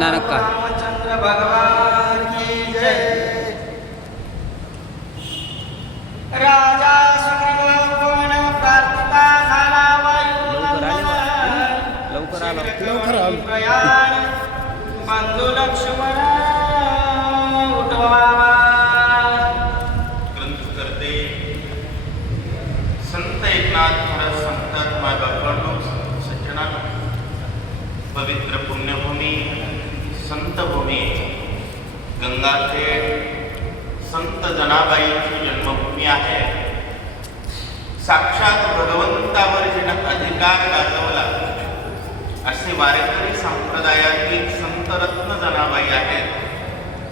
नानक का रामचंद्र भगवान की जय। राजा सुग्रीवन प्रार्थिता झाला लवकर आलो. प्रयाण बंधू लक्ष्मण उठवावा. ग्रंथकर्ते संत एकनाथ महाराज सांगतात, मायबापांनो, सज्जनांनो, पवित्र पुण्यभूमी संतभूमी गंगाखेड संत जनाबाईंची जन्मभूमी आहे. साक्षात भगवंतावर जिनं अधिकार गाजवला असे वारकरी संप्रदायातील संतरत्न जनाबाई आहेत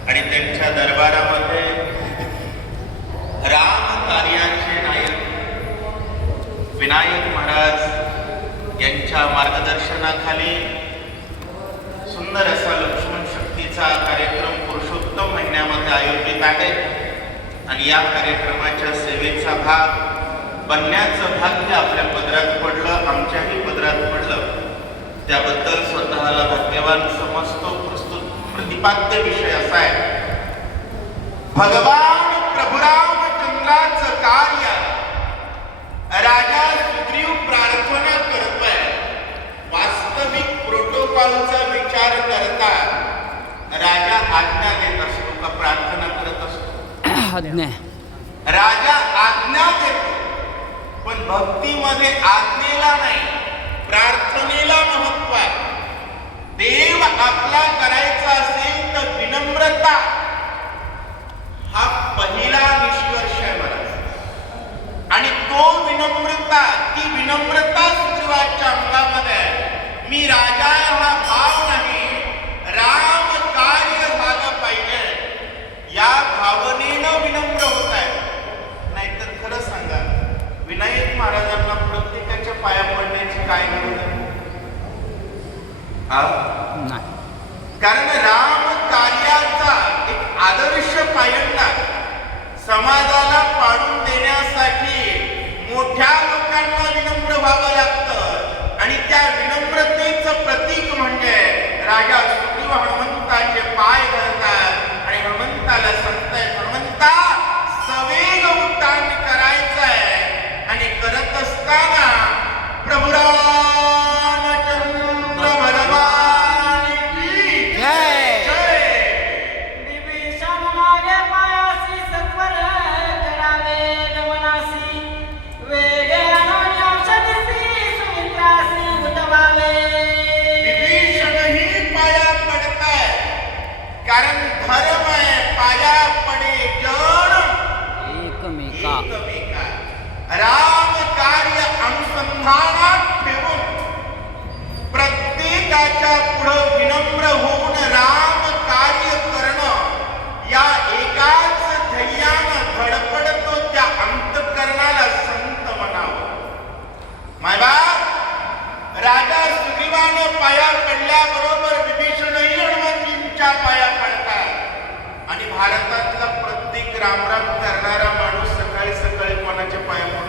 आणि त्यांच्या दरबारामध्ये राम कार्याचे नायक विनायक महाराज यांच्या मार्गदर्शनाखाली सुंदर असा लक्ष्मण शक्तीचा कार्यक्रम पुरुषोत्तम महिन्यामध्ये आयोजित आहे आणि या कार्यक्रमाच्या सेवेचा भाग बनण्याचं भाग्य आपल्या पदरात पडलं, आमच्याही पदरात पडलं. त्याबद्दल स्वतःला भाग्यवान समजतो. प्रतिपाद्य विषय असा आहे, भगवान प्रभू रामचंद्राचं कार्य राजा सुग्रीव प्रार्थना करतोय. वास्तविक प्रोटोकॉलचा विचार करता राजा आज्ञा देत असतो का प्रार्थना करत असतो? आज्ञा. राजा आज्ञा देतो, पण भक्तीमध्ये आज्ञेला नाही, प्रार्थनेला महत्व आहे. देव आपला करायचा असेल तर विनम्रता हा पहिला निष्कर्ष आहे महाराज. आणि तो विनम्रता, ती विनम्रता सुग्रीवाच्या अंगामध्ये आहे. मी राजा हा भाव नाही, राम कार्य झालं पाहिजे या भावनेनं विनम्र होत आहे. नाहीतर खरं सांगा, विनायक महाराजांना प्रत्येकाच्या पाया पडण्याची काय गरज आहे? कारण राम कार्याचा एक आदर्श पायंडा समाजाला पाडून देण्यासाठी मोठ्या लोकांना विनम्र व्हावं लागतं आणि त्या विनम्रतेचं प्रतीक म्हणजे राजा सुग्रीव हनुमंताचे पाय धरतात आणि हनुमंताला सांगताय, हनुमंता सवेग उड्डाण करायचं आहे. आणि करत असताना प्रभू रामचंद्र भगवान की जय. विभीषण मागे पायासी सत्वर करावे गमनासी, वेगे आणून औषधीसी सुमित्रासी उठवावे. विभीषणही पाया पडताय, कारण धर्म आहे पाया पडे जण एकमेका. राम कार्य अनुसंधानात ठेवून प्रत्येकाच्या पुढं विनम्र होऊन राम कार्य करणं या एकाच ध्येयानं धडपडतो त्या अंतःकरणाला संत म्हणावं. मायबाप, राजा सुग्रीवानं पाया पडल्याबरोबर विभीषणही हनुमानजींच्या पाया पडतात. आणि भारतातला प्रत्येक रामराम करणारा माणूस सकाळी सकाळी कोणाच्या पाया पडतो?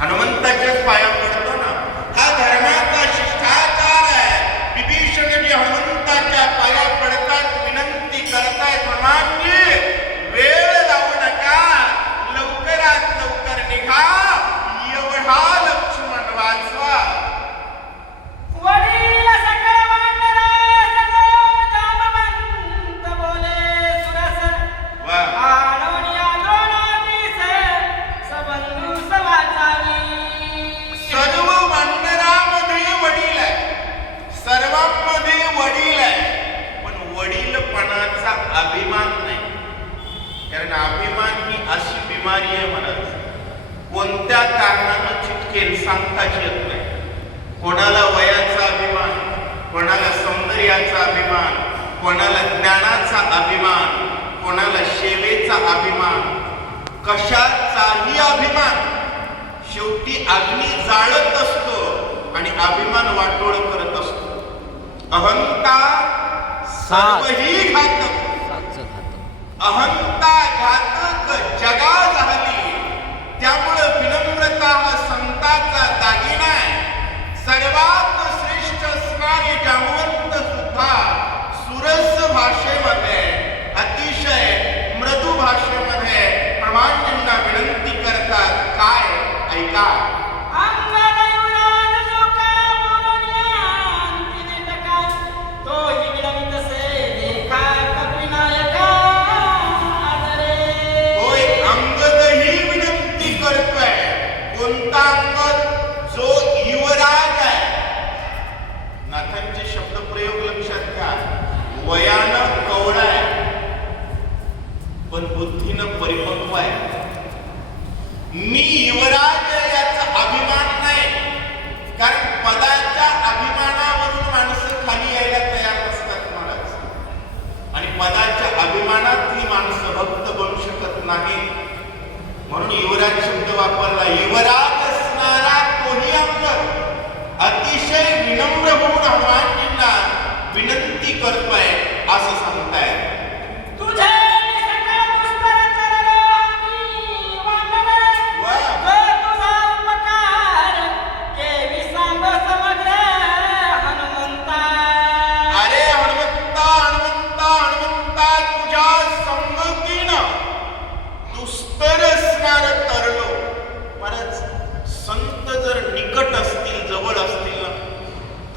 हनुमंताच्याच पाया पडतो ना. हा धर्माचा शिष्टाचार आहे. विभीषणजी हनुमंताच्या पाया पडतात, विनंती करतायत, हनुमानजी वेळ लावू नका, लवकरात लवकर निघा, एवढा लक्ष्मण वाचवा. वडील सकळ वानरा सगळ जामवंत बोले सुरस, वा आणून या द्रोणादीस सबंधू समाचारी. सर्व वानरामध्ये वडील आहे, सर्वांमध्ये वडील आहे, पण वडीलपणाचा अभिमान नाही. कारण अभिमान ही अशी बिमारी आहे म्हणत, कोणत्या कारणानं चिटकेल सांगताच येत नाही. कोणाला वयाचा अभिमान, कोणाला सौंदर्याचा अभिमान, कोणाला ज्ञानाचा अभिमान, कोणाला सेवेचा अभिमान, कशाचाही अभिमान. शेवटी अग्नी जाळत असतो आणि अभिमान वाटोळ करत असतो. अहंता सर्वही घातक, अहंता घातक जगा झाली. त्यामुळे विनम्रता हा संताचा दागिना आहे. सर्वात श्रेष्ठ स्नान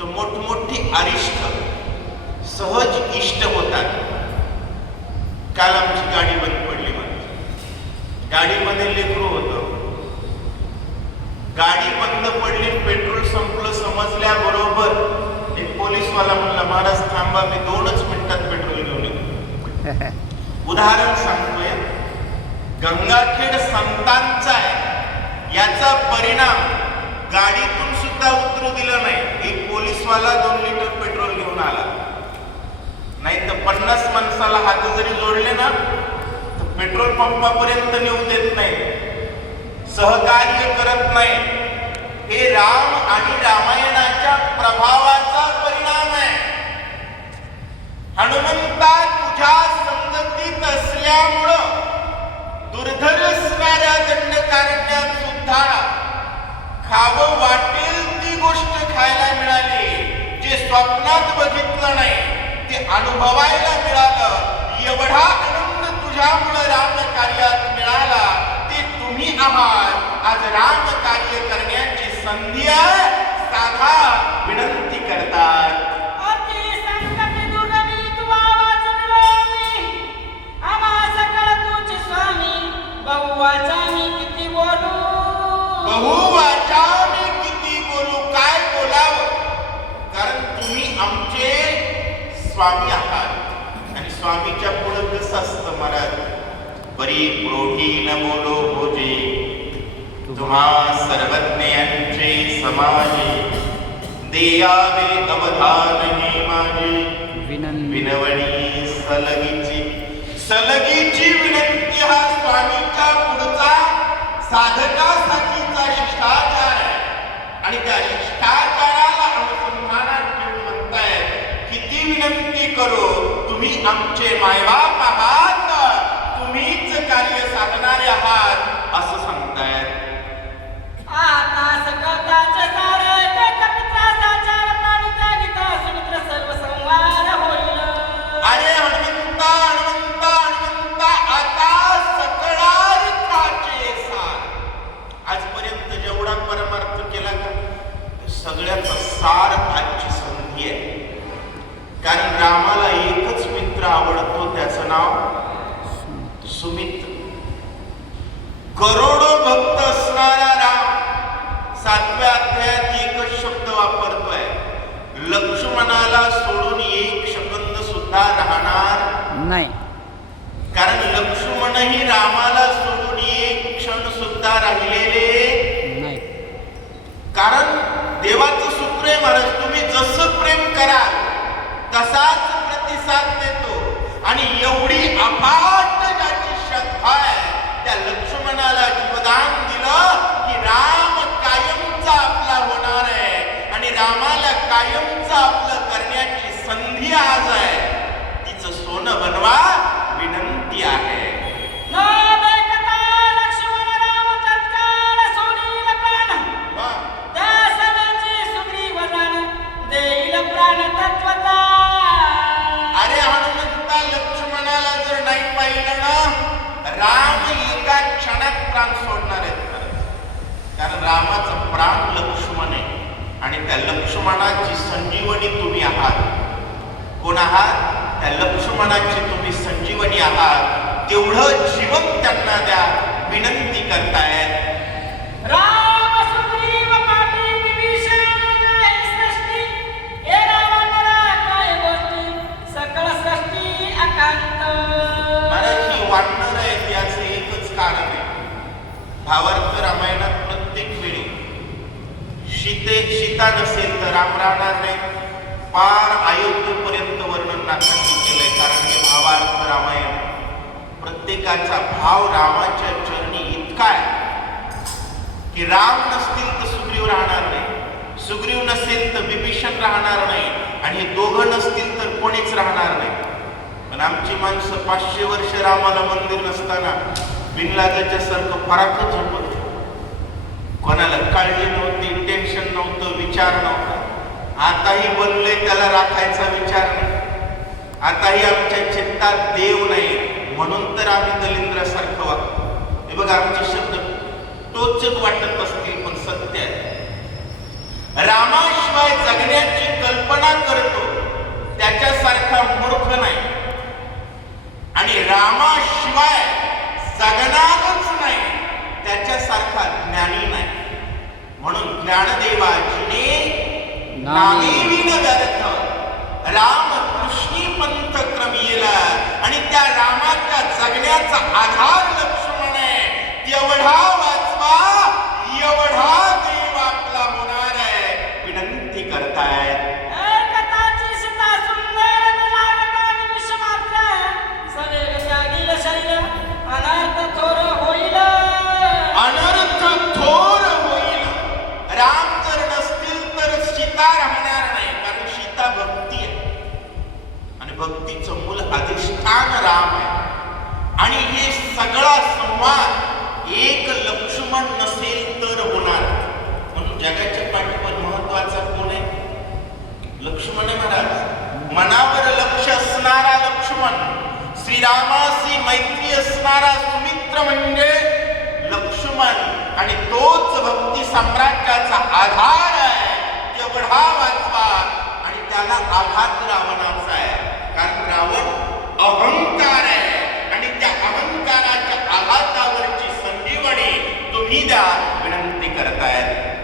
तर मोठमोठी अरिष्ट सहज इष्ट होतात. काल आमची गाडी बंद पडली माझी, गाडीमध्ये लेकरू होतं. गाडी बंद पडली, पेट्रोल संपलं समजल्याबरोबर एक पोलीसवाला म्हणला, महाराज थांबा, मी 2च मिनिटात पेट्रोल घेऊन येतो. उदाहरण सांगतोय, गंगाखेड संतांचा आहे, याचा परिणाम गाडीतून सुद्धा उतरू दिलं नाही. एक पोलीसवाला 2 लिटर पेट्रोल घेऊन आला. नाही तर 50 माणसाला हात जरी जोडले ना तर पेट्रोल पंपापर्यंत नेऊ देत नाही, सहकार्य करत नाही. हे राम आणि रामायणाच्या प्रभावाचा परिणाम आहे. हनुमंता तुझ्या संगतीत असल्यामुळं दुर्धर असणाऱ्या दंडकारण्यात सुद्धा खावं वाटेल ती गोष्ट खायला मिळाली. जे स्वप्नात बघितलं नाही ते अनुभवायला मिळालं. एवढा आनंद तुझ्यामुळे राम कार्यात मिळाला. ते तुम्ही आहात. आज राम कार्य करण्याची संधी आहे. साधा विनंती करतात. अति संकटी दुर्गमी तुवा वाचविलो मी. आम्हा सकळ तुझे स्वामी. बहुवाचा मी किती बोलू. बहुवाचा मी किती बोलू. काय बोलावं, कारण तुम्ही आमचे स्वामी आहात. आणि स्वामीच्या पुढे कसं असतं महाराज, बरी प्रोढी न बोलो भोजे, तुम्हा सर्वज्ञांचे समाजे, देयावे अवधान हे माझे, विनवणी सलगीची विनंती हा स्वामीच्या पुढचा साधकासाठीचा शिष्टाचार आहे. आणि त्या शिष्टाचाराला अनुसंधानात ठेवून म्हणताय, किती विनंती करू, तुम्ही आमचे मायबाप आहात, तुम्हीच कार्य साधणारे आहात असं सांगतायत. आता सकळताचे सारे कपित्राचा चार प्राणी त्यागिता सुमित्र सर्व संवार होईल. अरे हनुमंता हनुमंता हनुमंता, आता सकळारिकाचे सार. आजपर्यंत जेवढा परमार्थ केला का सगळ्याचा सार आजची संधी आहे. कारण रामाला एकच मित्र आवडतो, त्याचं नाव सुमित्र. करोडो भक्त असणारा राम 7व्या अध्यायात एकच शब्द वापरतोय, लक्ष्मणाला सोडून 1 सेकंद सुद्धा राहणार नाही. कारण लक्ष्मणही रामाला सोडून 1 क्षण सुद्धा राहिलेले नाही. कारण देवाचं सूत्र आहे महाराज, तुम्ही जसं प्रेम कराल तसाच प्रतिसाद देतो. आणि एवढी अफाट ज्याची श्रद्धा आहे, त्या लक्ष्मणाला जीवदान दिलं की राम कायमचा आपला होणार आहे. आणि रामाला कायमचा आपलं करण्याची संधी आज आहे. तिचं सोनं बनवा, विनंती आहे. न देखता लक्ष्मण राम तत्काळ सोडील प्राण. वा. त्या समेची सुग्रीव जाण देईल प्राण तत्वता. अरे हनुमंता, लक्ष्मणाला जर नाही पाहिलं ना, राम एका क्षणात प्राण सोडणार आहेत. कारण रामाचा प्राण लक्ष्मण आहे. आणि त्या लक्ष्मणाची संजीवनी तुम्ही आहात. कोण आहात? त्या लक्ष्मणाची तुम्ही संजीवनी आहात. तेवढं जीवन त्यांना द्या, विनंती करतायत. राम सुग्रीव पाटी विभीषण ही सृष्टी. हे रावणरा काय गोष्टी सकळ सृष्टी अकांत. महाराज, ही वाटणार आहे याचं एकच कारण आहे. भावार्थ रामायणात प्रत्येक वेळी सीता नसेल तर राम राहणार नाही. पार अयोध्येपर्यंत वर्णन नाथांनी केलंय. कारण हे भावार्थ रामायण, प्रत्येकाचा भाव रामाच्या चरणी इतका आहे की राम नसतील तर सुग्रीव राहणार नाही, सुग्रीव नसेल तर विभीषण राहणार नाही, आणि हे दोघं नसतील तर कोणीच राहणार नाही. पण आमची माणसं 500 वर्ष रामाला मंदिर नसताना बिनलाजाच्या सारखं फराकच झोपत, कोणाला काळजी नव्हती, टेन्शन नव्हतं, विचार नव्हता. आताही बनले त्याला राखायचा विचार नाही. आताही आमच्या चित्तात देव नाही, म्हणून तर आम्ही दलिंद्रासारखं वागतो. हे बघा, आमचे शब्द टोचक वाटत असतील पण सत्य आहे. रामाशिवाय जगण्याची कल्पना करतो त्याच्यासारखा मूर्ख नाही, आणि रामाशिवाय जगणारच नाही त्याच्यासारखा ज्ञानी नाही. म्हणून ज्ञानदेवाजीने नामेविन व्यर्थ राम कृष्णी पंथ क्रमिला, आणि त्या रामाच्या जगण्याचा आधार लक्ष्मण आहे. एवढा वाचवा, एवढा देव आपला होणार आहे. विनंती करतायत एकताची सीता सुंदर लागतान विषमात्र, सवेग त्यागील शैल अनर्थ थोर होईल. अनर्थ थोर होईल. राम जर नसतील तर सीता राहणार नाही, कारण सीता भक्ती आहे आणि भक्तीचं मूल अधिष्ठान राम आहे. आणि हे सगळा संवाद एक लक्ष्मण नसेल तर होणार. म्हणून जगाच्या पाठीवर महत्वाचा कोण आहे? लक्ष्मण महाराज. मनावर लक्ष असणारा लक्ष्मण, श्रीरामाशी मैत्री असणारा सुमित्र म्हणजे लक्ष्मण, आणि तोच भक्ती साम्राज्याचा आधार आहे. एवढा वाचवा. आणि त्याला आघात रावणाचा आहे, कारण रावण अहंकार आहे, आणि त्या अहंकाराच्या आघातावरची संजीवनी तुम्ही द्या. विनंती करतायत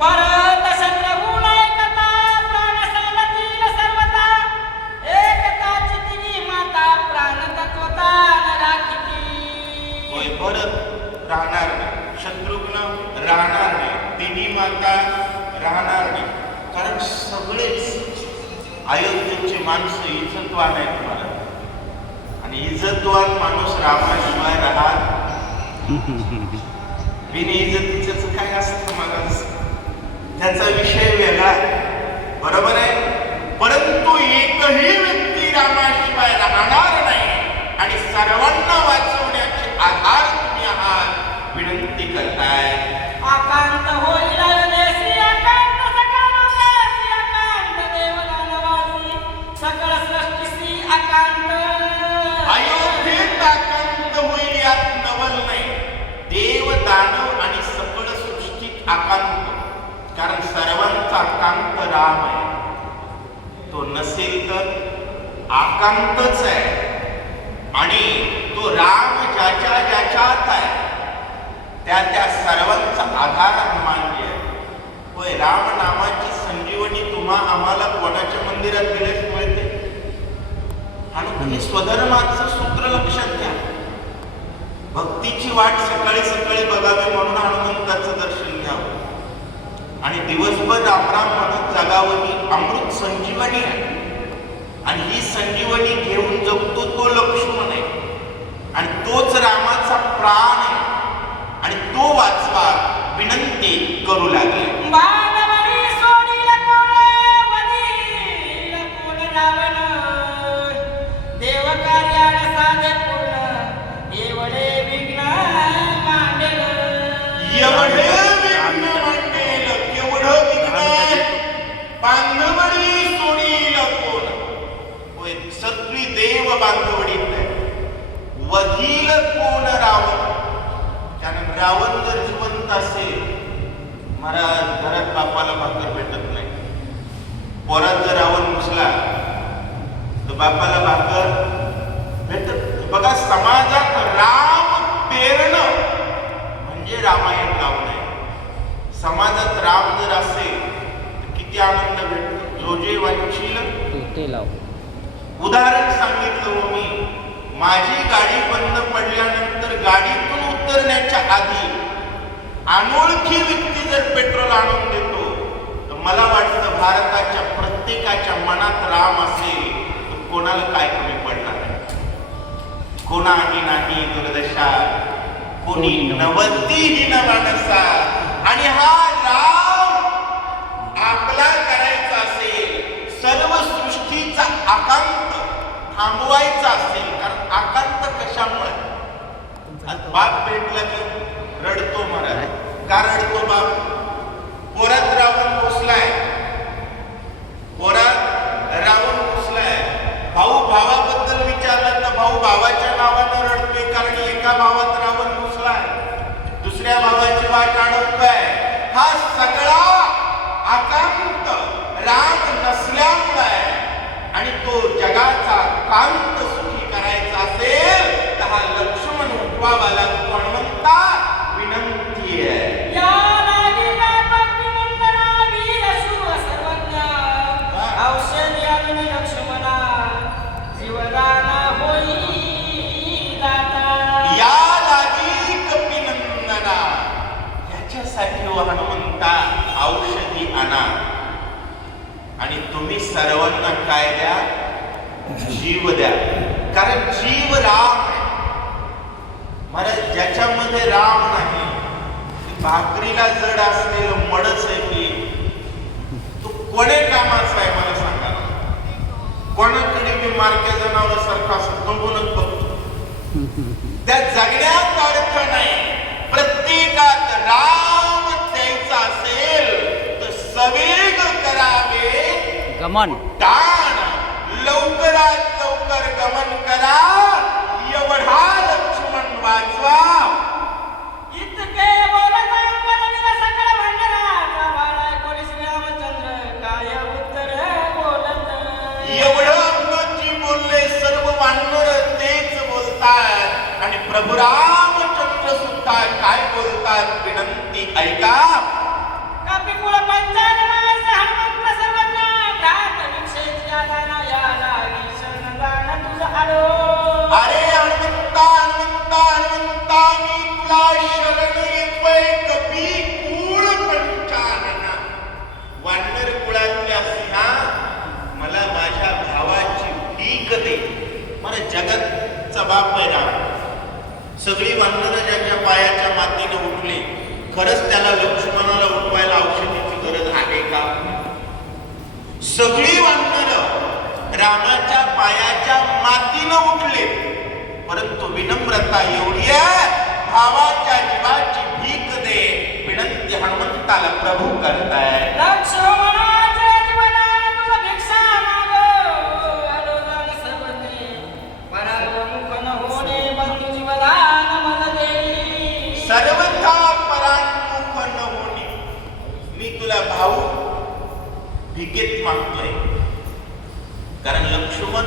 भरत शत्रुघ्न एकता, प्राण सैलतील सर्वता, एकताची दिवी माता, प्राण तत्वता न राखिती. होय, भरत राहणार नाही, शत्रुघ्न राहणार नाही, तिन्ही माता राहणार नाही, कारण सगळेच अयोध्येचे माणसं इज्जतवान आहेत मला, आणि इज्जतवान माणूस रामाशिवाय राहत बिन इज्जतीच काय असतं मला, त्याचा विषय वेगळा, बरोबर आहे. परंतु एकही व्यक्ती रामाशिवाय राहणार नाही, आणि सर्वांना वाचवण्याचे आधार तुम्ही आहात. विनंती करताय आकांत होईल देशी, आकांत सकळ लोकेशी, आकांत देवदानवासी, सकळ सृष्टीसी आकांत. अयोध्येत आकांत होईल यात नवल नाही. देव दानव आणि सकळ सृष्टीत आकांत, कारण सर्वांचा आकांत राम आहे. तो नसेल तर आकांतच आहे, आणि तो राम ज्याच्या ज्याच्यात आहे त्या त्या सर्वांचा आधार मान्य आहे. होय, राम नामाची संजीवनी तुम्हा आम्हाला कोणाच्या मंदिरात गेल्यास मिळते? आणि हे स्वधर्माचं सूत्र लक्षात घ्या. भक्तीची वाट सकाळी सकाळी बघावी म्हणून हनुमंताचं दर्शन घ्यावं, आणि दिवसभर रामराम म्हणत जगावं. ही अमृत संजीवनी आहे, आणि ही संजीवनी घेऊन जगतो तो लक्ष्मण आहे, आणि तोच रामाचा प्राण आहे, आणि तो वाचवा. विनंती करू लागले बाणवडी सोडील कोण, वदील कोण रावण, देव कार्यान साधे पूर्ण, एवढे विघ्न मांडेल. एवढे विघ्न मांडेल, केवढं विघ्न. बांधवडी सोडील कोण. होय, सगळी देव बांधवडीत आहे. वधील कोण रावण, कारण रावण जर जिवंत असेल, महाराज घरात बापाला भाकर भेटत नाही. पोरात जर रावण मुसला तर बापाला भाकर भेटत. बघा, समाजात राम पेरणं म्हणजे रामायण लावणं आहे. समाजात राम जर असेल तर किती आनंद भेटतो. जो जे वांछील ते लाव. उदाहरण सांगितलं हो मी. माझी गाडी बंद पडल्यानंतर गाडीतून उतरण्याच्या आधी अनोळखी व्यक्ती जर पेट्रोल आणून देतो, तर मला वाटतं भारताच्या प्रत्येकाच्या मनात राम असेल तर कोणाला काय कमी पडणार आहे? कोणाही नाही दुर्दशा, कोणी नवतीहीन माणसा. आणि हा राम आपला करायचा असेल, सर्व सृष्टीचा आकांत थांबवायचा असेल, कारण आकांत कशामुळे? बाप भेटला की रडतो महाराज. का रडतो बाप? पोरात रावण घुसलाय, पोरात रावण घुसलाय. भाऊ भावाबद्दल विचारलं तर भाऊ भावाच्या नावानं रडतोय, कारण एका भावात रावण घुसलाय, दुसऱ्या भावाची वाट अडवतोय. हा सगळा आकांत एकांत सुखी करायचा असेल तर हा लक्ष्मण उठवावा लागतो. हनुमंता विनंती आहे. या लागेला भक्तिवंतना वीर शूर सर्वज्ञ औषधी आणून लक्ष्मणा जीवदाना होई दाता. या लागी कपिनंदना, याच्यासाठी हो हनुमंता औषधी आणा. आणि तुम्ही सर्वांना काय द्या? जीव द्या. कारण जीव राम आहे. महाराज, ज्याच्यामध्ये राम नाही, भाकरीला जड असलेलं मडच आहे की तू कोणे कामाचा आहे मला सांगा. कोणाकडे मी मारक्या जनावरासारखा असं बघूनच बघतो. त्या जगण्यात अर्थ नाही. प्रत्येकात राम द्यायचा असेल तर सवेग करावे गमन. दान. लवकरात लवकर गमन करा. एवढा लक्ष्मण वाचवा. इतके बोलत अंगणाला सकळ भंडारा बाळा कोणी श्रीरामचंद्र काय उत्तर बोलत. एवढं अंगजी बोलले. सर्व वानर तेच बोलतात. आणि प्रभू रामचंद्र सुद्धा काय बोलतात? विनंती ऐका. कपिकुळ पंचायत हनुमंत सर्वज्ञ ठाक विक्षेची आदाना या लागी शरणदान तुझं आलो. अरे हनुमंता हनुमंता हनुमंता, मी तुला शरण येतोय. कपी कुळ पंचानना, वानर कुळातल्या सिंहा, मला माझ्या भावाची भीक दे. मला जगाचा बाप आहे राम. सगळी वानर ज्याच्या पायाच्या मातीने उठली, खरंच त्याला लक्ष्मणाला उठवायला औषधीची गरज आहे का? सगळी वानर रामाच्या पायाच्या मातीनं उठले, परंतु विनम्रता एवढी आहे, भावाच्या जीवाची भीक दे. विनंती हनुमंताला प्रभू करताय. लक्ष्मणाचे जीवनान तुझं भिक्षा मागो. आलो दान सर्वज्ञ परागमुख न होणे बंधू जीवदान मला देई. सर्वथा परांमुख न होणे. मी तुला भाऊ भिकेत मागतोय. कारण लक्ष्मण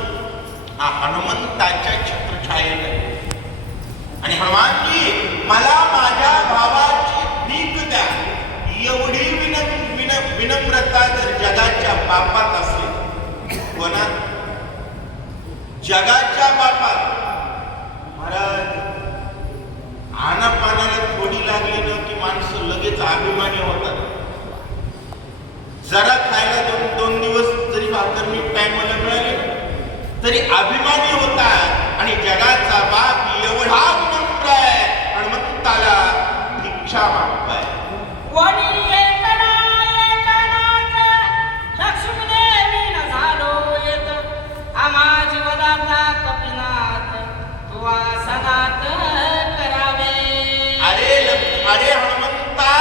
हा हनुमंताच्या छत्रछायेत आहे. आणि हनुमानजी, मला माझ्या भावाची भीक द्या. एवढी विनम्रता जर जगाच्या बापात असेल, कोणा? जगाच्या बापात. महाराज, आनापानाला थोडी लागली ना की माणसं लगेच अभिमानी होतात. जरा खायला दोन दिवस जरी भाकर नीट टाइमला मिळाली तरी अभिमानी होतात. आणि जगाचा बाप एवढा विनम्र आहे, हनुमंताला भिक्षा मागताय. वणी एकना एकनाथ लक्ष्मीदेवी न झालो येत. आम्हा जीवदाता कपिनाथ तू आसनात करावे. अरे हनुमंता,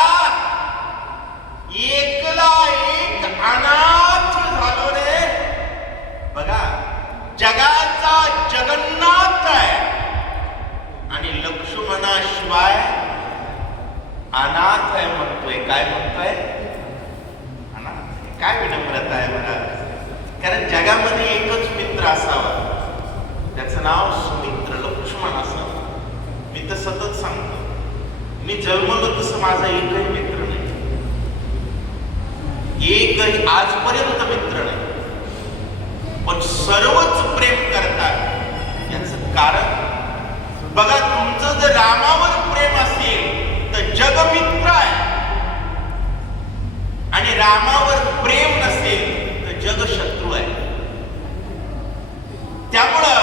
एकला एक अनाथ झालो रे. बघा, जगाचा जगन्नाथ आहे आणि लक्ष्मणाशिवाय अनाथ आहे म्हणतोय. काय म्हणतोय? अनाथ. काय विनम्रता आहे बघा. कारण जगामध्ये एकच मित्र असावा, त्याचं नाव सुमित्र, लक्ष्मण असावा. मी तर सतत सांगतो, मी जन्मलो तसं माझा एकही मित्र नाही, एकही आजपर्यंत मित्र नाही. पण सर्वच प्रेम करतात. याचं कारण बघा, तुमचं जर रामावर प्रेम असेल तर जगमित्र आहे, आणि रामावर प्रेम नसेल तर जगशत्रू आहे. त्यामुळं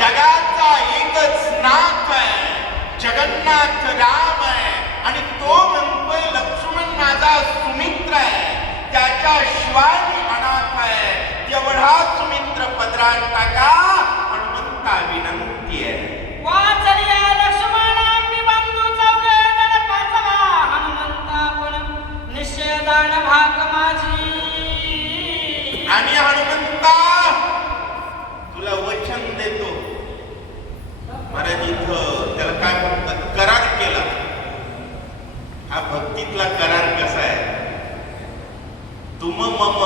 जगाचा एकच नाथ आहे, जगन्नाथ राम आहे. आणि तो म्हणतोय लक्ष्मण माझा सुमित्र आहे, त्याच्याशिवाय मी अनाथ आहे. एवढा सुमित्र पदरात टाका. हनुमंता विनंती आहे. वाचलिया लक्ष्मणांनी बंधू चौघे जण पाचवा. हनुमंता पण निश्चय दान भाग माझी. आणि हनुमंता, तुला वचन देतो. महाराज, इथं त्याला काय म्हणतात? करार केला. हा भक्तीतला करार कसा आहे? तुम मम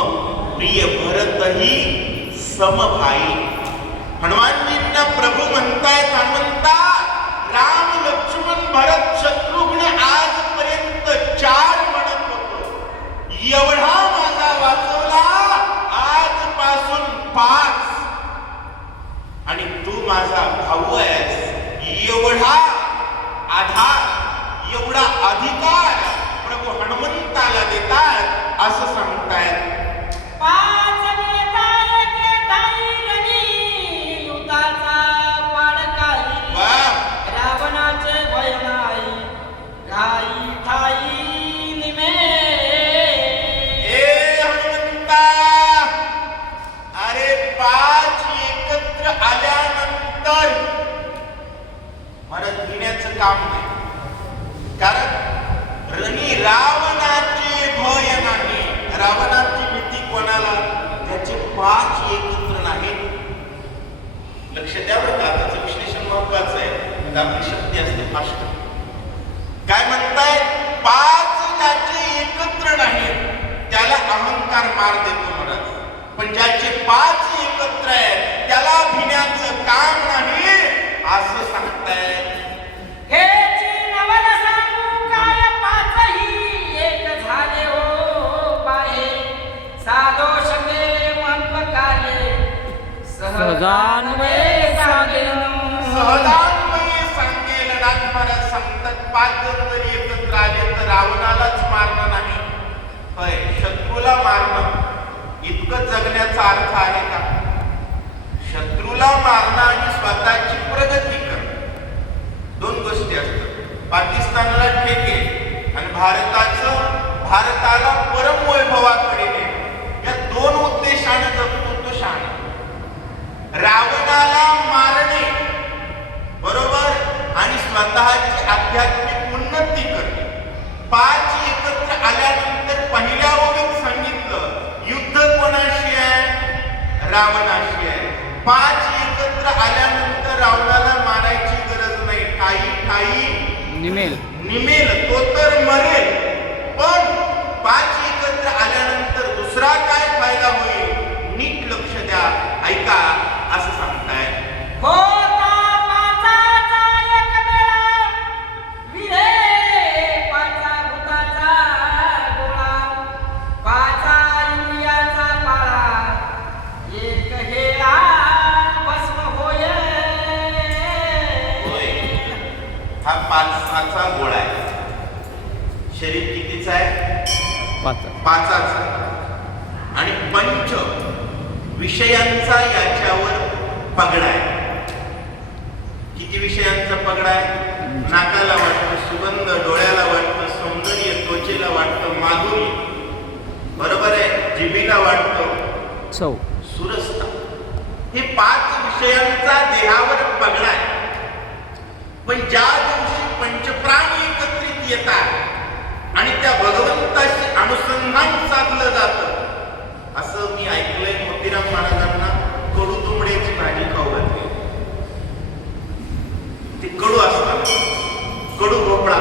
प्रिय भरतही समभाई. हनुमानजींना प्रभू म्हणतायत, हनुमंता राम लक्ष्मण भरत शत्रुघ्न आजपर्यंत 4 म्हणत होतो, एवढा माझा वाचवला, आजपासून 5. आणि तू माझा भाऊ आहेस, एवढा आधार, एवढा अधिकार प्रभू हनुमंताला देतात असं सांगतायत. 5 मिळताय के ठाई युद्धाचा पाड काही, रावणाचे भय नाही, घाई ठाई निमे. ए हनुमंता, अरे 5 एकत्र आल्यानंतर मरत घेण्याचं काम नाही, कारण रणी रावणाचे भय नाही. रावणाची भीती कोणाला? त्याचे 5 एकत्र नाही. लक्ष द्या बरं का, त्याचं विश्लेषण महत्वाचं आहे. आपली शक्ती असते फास्ट. काय म्हणताय? 5 ज्याचे एकत्र नाही त्याला अहंकार मार देतो महाराज, पण ज्याचे 5 एकत्र आहेत त्याला भिण्याचं काम नाही असं सांगताय. हेची नवल सांगू काय, 5ही एक झाले हो पाहे, सादोष के महत्व काले, सहजान्वये सांगेन. सहजान्वये सांगेल. महाराज सांगतात 5 जण जरी एकत्र आले तर रावणालाच मारणं नाही, होय शत्रूला मारणं इतकं जगण्याचा अर्थ आहे का? शत्रूला मारणं आणि स्वतःची प्रगती करणं 2 गोष्टी असतात. पाकिस्तानला ठेके आणि भारताला परमवैभवाकडे नेणे, या 2 उद्देशाने जगतो तो शहाणा. रावणाला मारणे बरोबर आणि स्वतःची आध्यात्मिक उन्नती करणे. 5 एकत्र आल्यानंतर पहिल्या ओळीत सांगितलं युद्ध कोणाशी आहे? रावणाशी आहे. 5 एकत्र आल्यानंतर रावणाला मारायची गरज नाही, ठाई निमेल. तो तर मरेल, पण 5 एकत्र आल्यानंतर दुसरा काय फायदा होईल? नीट लक्ष द्या, ऐका असं सांगताय. होता 5चा एक मेळा, विरे 5 भूताचा गोळा, 5 इंद्रियाचा पाळा, एक हेळा भस्म होय. हा 5चा गोळा आहे. शरीर कितीचं आहे? 5चा. आणि पंच विषयांचा याच्यावर पगडा आहे. किती विषयांचा पगडा आहे? नाकाला वाटतं सुगंध, डोळ्याला वाटतं सौंदर्य, त्वचेला वाटतं माधुर्य, बरोबर आहे, जिभेला वाटतं चव, सुरसता. हे 5 विषयांचा देहावर पगडा आहे. पण ज्या दिवशी पंचप्राण एकत्रित येतात आणि त्या भगवंताशी अनुसंधान साधलं जातं, असं मी ऐकलंय. मोतीराम महाराजांना कडू तुंबड्याची भाजी खाऊ घातली. ते कडू असतात, कडू भोपळा,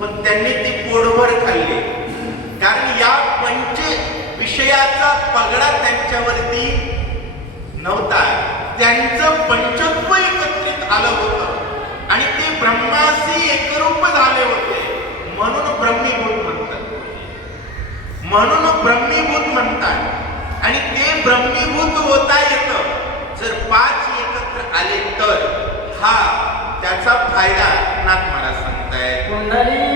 पण त्यांनी ती पोटभर खाल्ली, कारण या पंच विषयाचा पगडा त्यांच्यावरती नव्हता. त्यांचं पंचत्व एकत्रित आलं होतं आणि ते ब्रह्माशी एकरूप झाले होते, म्हणून ब्रह्मीभूत म्हणतात. आणि ते ब्रह्मीभूत होता येतं जर 5 एकत्र आले तर. हा त्याचा फायदा नाथ महाराज सांगतायत. कुंडली